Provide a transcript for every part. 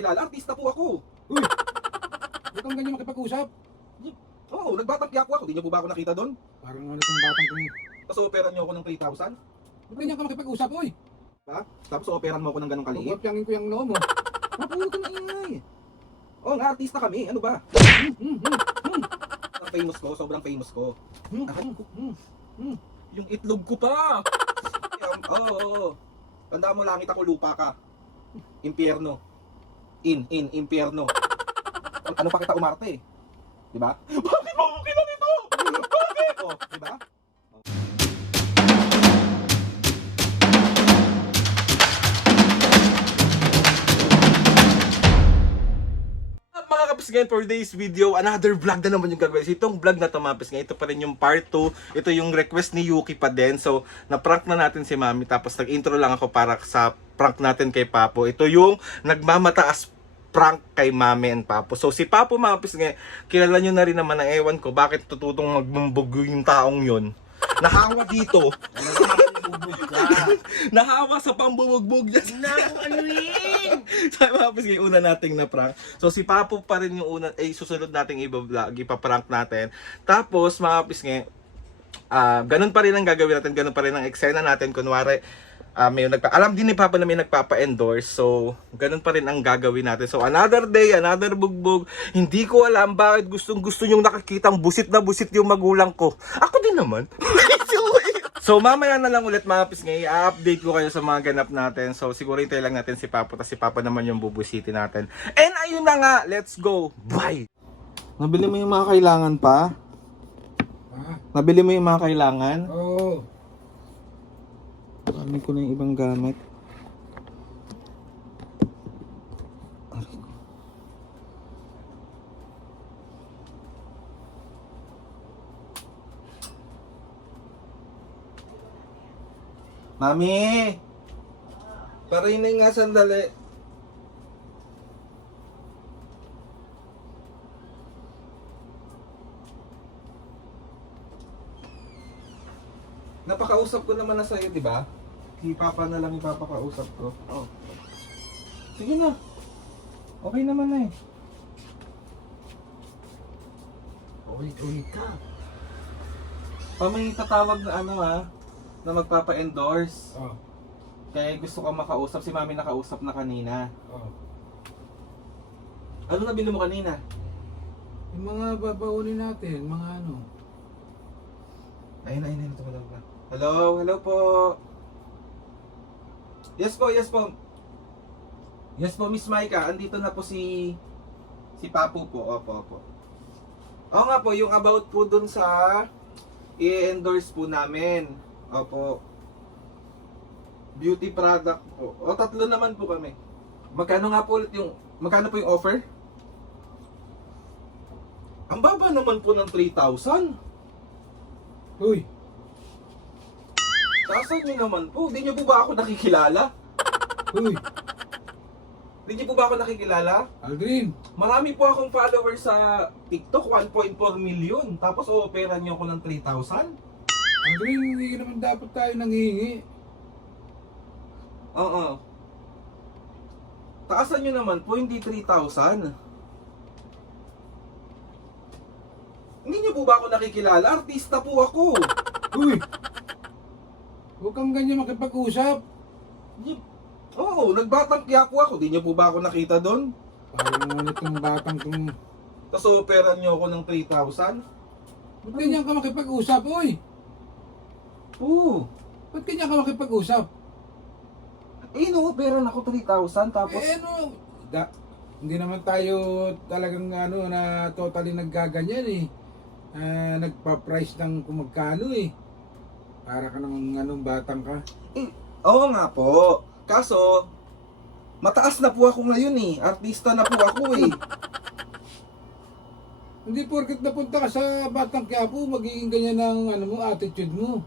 nakikilala. Artista po ako. Uy! Huwag kang ganyan makipag-usap. Oo, nagbatangki po ako. Di niyo po ba ako nakita doon? Parang ano itong batang kong... Tapos operan niyo ako ng 3,000. Huwag ganyan ka makipag-usap, uy! Ha? Tapos operan mo ako ng ganong kaliit. Pagwapyangin ko yung noo mo. Huwag ka na ingay. Oo, nga artista kami. Ano ba? Sobrang famous ko, sobrang famous ko. Yung itlog ko pa. Oo. Tandaan mo, langit ako, lupa ka. Impyerno. Impyerno. Ano pa kita umarte eh? Diba? Bakit mo ako kinalito? Bakit? Oh, diba? Mga kapisngayon, for today's video, another vlog na naman yung gagawin. Itong vlog na to, mga kapisngayon, ito pa rin yung part 2. Ito yung request ni Yuki pa din. So, na-prank na natin si Mami. Tapos nag-intro lang ako para sa prank natin kay Papo. Ito yung nagmamataas prank kay Mami and Papo. So, si Papo, mga kapisngayon, kilala nyo na rin naman na ewan ko bakit tututong magbumbog yung taong yon. Nahawa dito. Nahawa sa pambubugbog niya. Sabi mga pisngay, una nating na-prank. So si Papo pa rin yung una, susunod nating i-vlog, ipaprank natin. Tapos mga pisngay, ganun pa rin ang gagawin natin, ganun pa rin ang eksena natin. Kunwari, may alam din ni Papa na may nagpapa-endorse. So, ganun pa rin ang gagawin natin. So, another day, another bugbog. Hindi ko alam bakit gustong-gusto nyong nakikitang busit na busit yung magulang ko. Ako din naman. So, mamaya na lang ulit mga pisngay, i-update ko kayo sa mga ganap natin. So, siguro hintay lang natin si Papa, tapos si Papa naman yung bubusitin natin. And ayun na nga, let's go. Bye! Nabili mo yung mga kailangan pa? Ha? Nabili mo yung mga kailangan? Oo. Dami ko na yung ibang gamit. Mami! Parinay nga sandali. Napakausap ko naman na sa'yo, di ba? Si Papa na lang ipapakausap ko. Oh. Sige na. Okay naman na eh. Ulit ka. May tatawag na ano na magpapa-endorse. Oo. Kaya gusto ka makausap. Si Mami nakausap na kanina. Oo. Ano nabili mo kanina? Yung mga babaunin natin, mga ano. Ayun. Tumawag na. Hello po. Yes po. Yes po, Miss Maika. Andito na po si Papu po. Opo. Oo nga po, yung about po dun sa i-endorse po namin. Opo. Beauty product po. O, 3 naman po kami. Magkano po yung offer? Ang baba naman po ng 3,000. Uy! Taasan nyo naman po. Di nyo po ba ako nakikilala? Uy! Di nyo po ba ako nakikilala? Aldrin! Marami po akong followers sa TikTok, 1.4 million. Tapos o-opera nyo ako ng 3,000? Aldrin, hindi naman dapat tayo nanghihingi. Oo. Taasan nyo naman po, hindi 3,000. Hindi nyo po ba ako nakikilala? Artista po ako. Uy! Huwag kang ganyan makipag-usap. Oo, nagbatangki ako. Di nyo po ba ako nakita doon? Parang ano itong batang kong... Tapos o-opera nyo ako ng 3,000? Ba't ganyan ka makipag-usap, uy? Oo. Ba't ganyan ka makipag-usap? No-opera na ako 3,000 tapos... ano? Hindi naman tayo talagang ano na totally naggaganyan eh. Nagpa-price ng kung magkano eh. Para ka namang anong batang ka. Oo nga po. Kaso, mataas na po ako ngayon eh. Artista na po ako eh. Hindi porket napunta ka sa Batang Quiapo, magiging ganyan ang ano mo, attitude mo.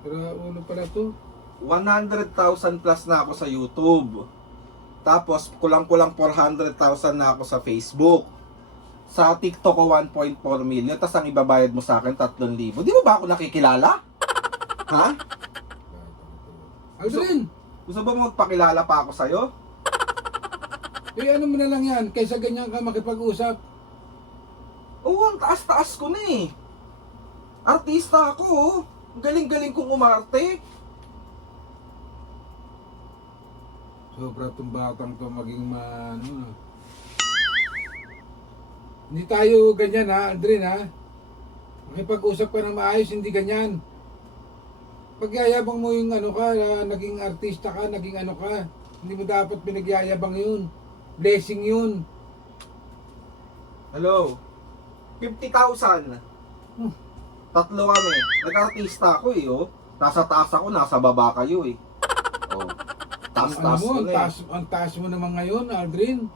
Pero ulo pala to. 100,000 plus na ako sa YouTube. Tapos, kulang-kulang 400,000 na ako sa Facebook. Sa TikTok ko 1.4 million. Tapos ang ibabayad mo sa akin 3,000. Di mo ba ako nakikilala? Ha? Aldrin, Gusto ba magpakilala pa ako sa'yo? eh ano mo na lang yan, kaysa ganyan ka makipag-usap. Oo, ang taas-taas ko na eh. Artista ako oh. Ang galing-galing kong umarte. Sobra tong batang to maging ano. Hindi tayo ganyan ha, Aldrin ha. Makipag-usap ka ng maayos, hindi ganyan. Pagyayabang mo yung ano ka, naging artista ka, naging ano ka. Hindi mo dapat pinagyayabang yun. Blessing yun. Hello? 50,000. Tatlo kami. Nag-artista ako eh, oh. Nasa taas ako, nasa baba kayo eh. Oh. Taas-taas ko na eh. Ang taas mo naman ngayon, Aldrin.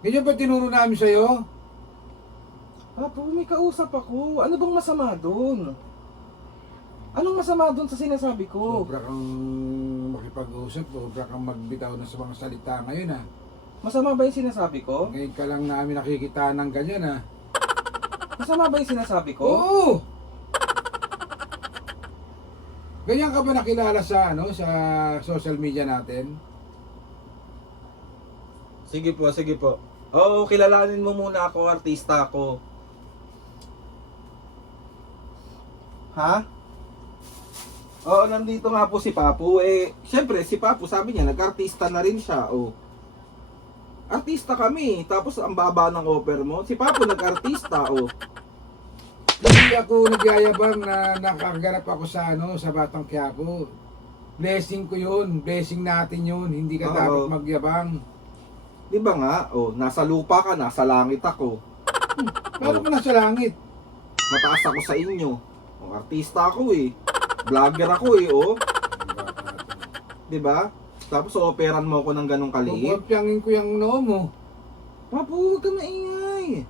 Ganyan ba tinuro namin sa'yo? Papo, may kausap ako. Ano bang masama doon? Anong masama doon sa sinasabi ko? Sobra kang makipag-usap, sobra kang magbitaw na sa mga salita ngayon ha. Masama ba yung sinasabi ko? Ngayon ka lang namin nakikita ng ganyan ha. Masama ba yung sinasabi ko? Oo! Ganyan ka ba nakilala sa sa social media natin? Sige po, sige po. Oo, kilalanin mo muna ako, artista ako. Ha? Oo, nandito nga po si Papu. Eh, syempre, si Papu, sabi niya, nag-artista na rin siya. Oh. Artista kami, tapos ang baba ng offer mo. Si Papu nag-artista, oh. Hindi ako nagyayabang na nakagarap ako sa sa Batang Quiapo. Blessing ko yun, blessing natin yun. Hindi ka Oo. dapat magyabang. Di ba nga? Oh, nasa lupa ka, nasa langit ako. Paano ka nasa langit? Mataas ako sa inyo. Oh, artista ako eh. Vlogger ako eh, oh. Di ba? Tapos operan mo ako ng ganong kaliit. Pupapyangin ko yung noo mo. Papu, huwag ka maingay.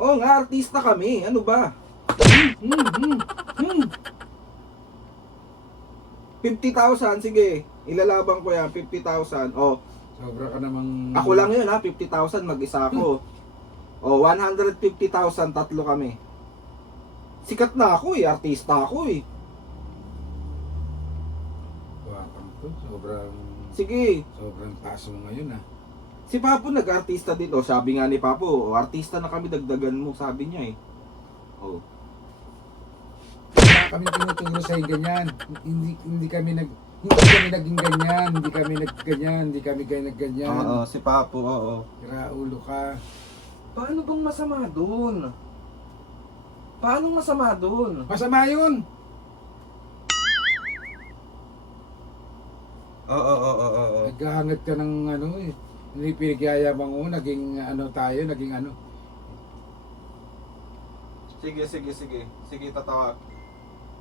Oo nga, artista kami. Ano ba? 50,000, sige. Ilalabang ko yan, 50,000. Oh, Sobra ka namang... ako lang yun ha, 50,000 mag-isa ako. Oh, 150,000, tatlo kami. Sikat na ako eh, artista ako eh. Batang to, sobrang taas mo ngayon ah. Si Papo nag-artista din. Oh, sabi nga ni Papo, oh, artista na kami, dagdagan mo, sabi niya eh. Oh. Wala kami tinuturo sa ganyan. Hindi kami naging ganyan, hindi kami nagganyan. Oo, si Papo, oo. Sira ulo ka. Paano bang masama doon? Paano masama doon? Masama yun. Oo. Naghahangat ka ng hindi pinagyayabang mo, naging naging ano. Sige. Sige, tatawa.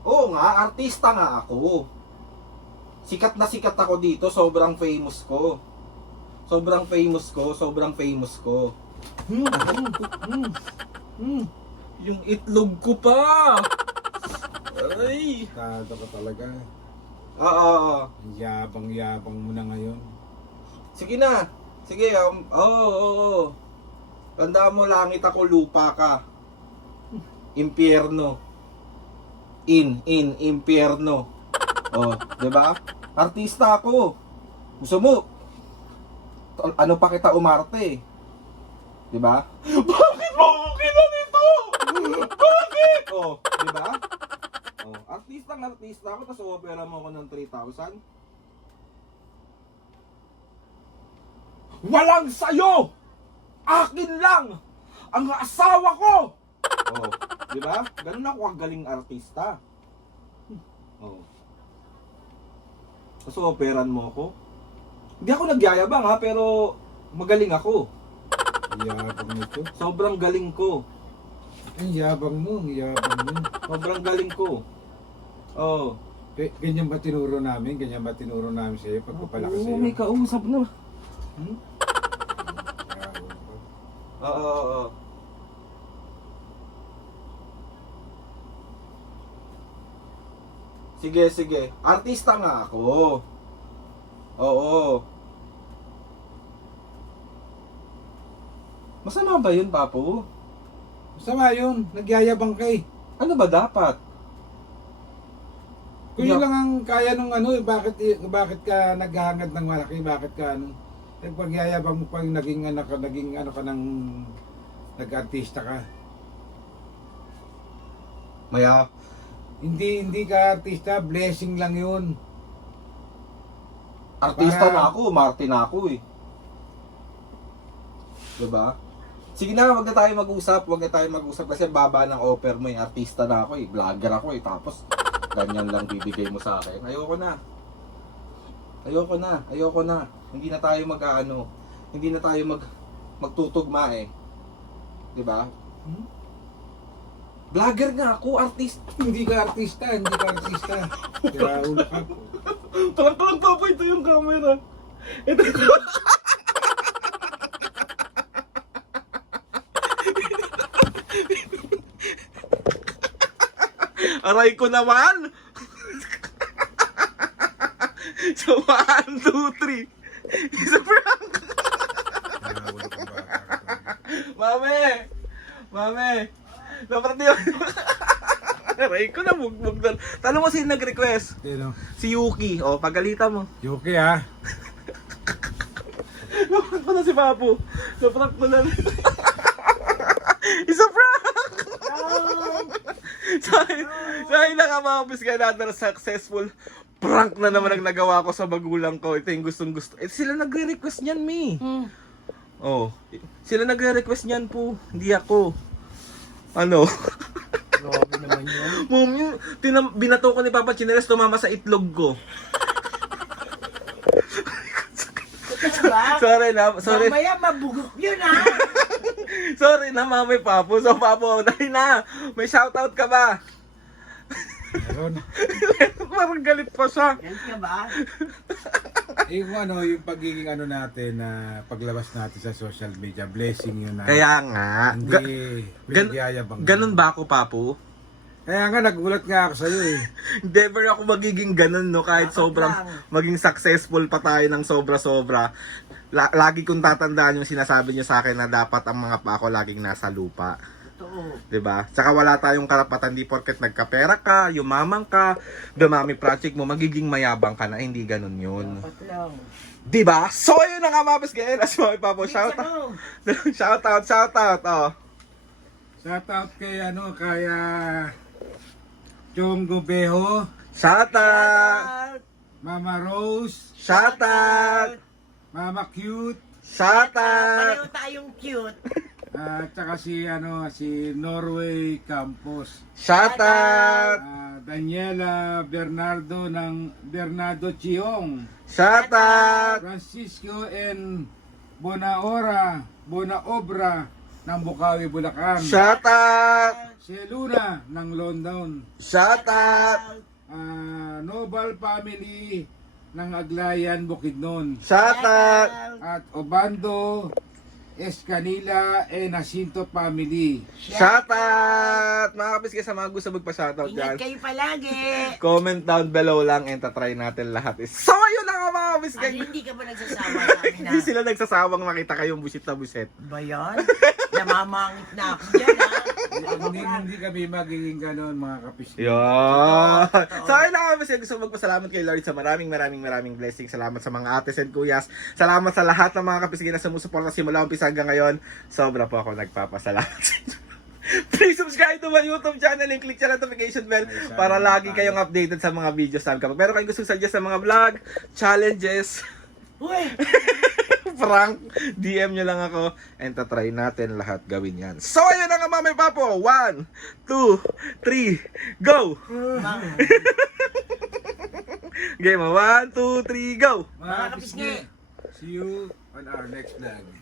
Oo nga, artista nga ako. Sikat na sikat ako dito, sobrang famous ko. Sobrang famous ko. Yung itlog ko pa! Ay! Tado ka talaga. Oo. Ang yabang mo na ngayon. Sige na. Sige, oo. Tandaan mo, langit ako, lupa ka. Impyerno. Impyerno. Oh, 'di ba? Artista ako. Gusto mo? Ano pa kita umarte? 'Di ba? Bakit mo ako kinanito? Bakit? Oh, 'di ba? Oh, artista ako, tapos opera mo ako ng 3,000. Walang sayo! Akin lang! Ang asawa ko! Oh, di ba? Ganun ako kagaling artista. Oh. Tapos operan mo ako. Hindi ako nagyayabang ha, pero magaling ako. Yabang nito. Sobrang galing ko. Ang yabang mo. Sobrang galing ko. Oh. Ganyan ba tinuro namin? Ganyan ba tinuro namin sa'yo pagpapalaki sa'yo? May kausap na. Hmm? Oo. Sige. Artista nga ako. Oo. Masama ba yun, Papo? Masama yun. Nagyayabang ka eh. Ano ba dapat? Kung yun lang ang kaya nung ano, bakit ka naghahangad ng malaki, bakit ka ano, pagyayabang mo pang naging ano ka ng nag-artista ka. Maya, Hindi ka artista, blessing lang yun. artista Para- na ako, Martin na ako eh. Diba? Sige na, wag na tayo mag-usap kasi baba ng offer mo eh. Artista na ako eh, vlogger ako eh. Tapos, ganyan lang bibigay mo sa akin. Ayoko na. Hindi na tayo hindi na tayo magtutugma eh. Diba? Vlogger nga ako, artist. Hindi ka artista. Kaya ulo ka. Parang papa, ito yung camera. Ito Aray ko naman! So, 1, 2, 3. Isa prank! Ulo ka ba? Mame! Dapat yun. Aray ko na, bugbog na. Tanong mo sino nag-request? Sino? Si Yuki. O, pagalitan mo. Yuki ha? Naprank ko na si Papu. Naprank ko na. Isa prank! Sabi na nga mga pisga natin, successful prank na naman ang nagawa ko sa magulang ko. Ito yung gustong gusto. Eh, sila nagre-request niyan, Mi. Oh, sila nagre-request niyan po. Hindi ako. Ano? Grabe naman yun. Mom, yung binato ko ni Papa Chineres, tumama sa itlog ko. Diba? Sorry. Mamaya mabugok yun ha. Sorry na, Mami Papu. So, Papu, dahil na. May shoutout ka ba? Meron. Parang galit pa siya. Yan ka ba? Kung ano, yung pagiging ano natin na paglabas natin sa social media, blessing yun na. Kaya nga. Hindi, pinagyayabang. Ganun ba ako, Papu? Kaya nga, nagulat nga ako sa'yo eh. Never ako magiging ganun, no? Kahit Dapat sobrang lang. maging successful pa tayo ng sobra-sobra. Lagi kong tatandaan yung sinasabi niyo sa akin na dapat ang mga pa ako laging nasa lupa. Totoo. 'Di ba? Saka wala tayong karapatan, di porket nagkapera ka, yumaman ka, dumami project mo, magiging mayabang ka na, hindi ganun yun. Dapat lang. 'Di ba? So yun na nga mga Pisgael, as mga Papo, shout out. Shout out, oh. Shout out kay ano, kaya Chong Gubeho, Shout out. Out. Mama Rose, Shout out. Mama Cute, Shout out. Pareho tayong cute. at saka si ano, si Norway Campos. Shout out. Daniela Bernardo Chiong, Shout out. Francisco N. Bonaobra ng Bukawi, Bulacan. Shout out. Si Luna ng London. Shout out. Nobel Family ng Aglayan, Bukidnon. Shout out. At Obando Escanila e Nacinto Family. Shout out. Mga kapis sa mga gusto magpa-shoutout dyan. Ingat kayo palagi. Comment down below lang and tatry natin lahat. So ayun na nga mga kapis. Ano, hindi ka ba nagsasawa sa amin Hindi sila nagsasawang makita kayong busit na buset. Ba yan? Namamangit na ako dyan ha. Hindi kami magiging ganon mga kapis. Yun. So ayun na kapis. Gusto magpasalamat kay Lord sa maraming blessings. Salamat sa mga ates and kuyas. Salamat sa lahat ng mga kapis na sumusuporta simula umpisa hanggang ngayon. Sobra po ako nagpapasalamat sa inyo. Please subscribe to my YouTube channel and click sa notification bell para lagi kayong updated sa mga videos namin. Kapag meron kayong gusto suggest sa mga vlog, challenges, Uy! prank, DM nyo lang ako and tatry natin lahat gawin yan. So ayun na nga Mami Papo. 1, 2, 3, go! Game 1, 2, 3, go! Mga kapisngi. kapisngi, see you on our next vlog.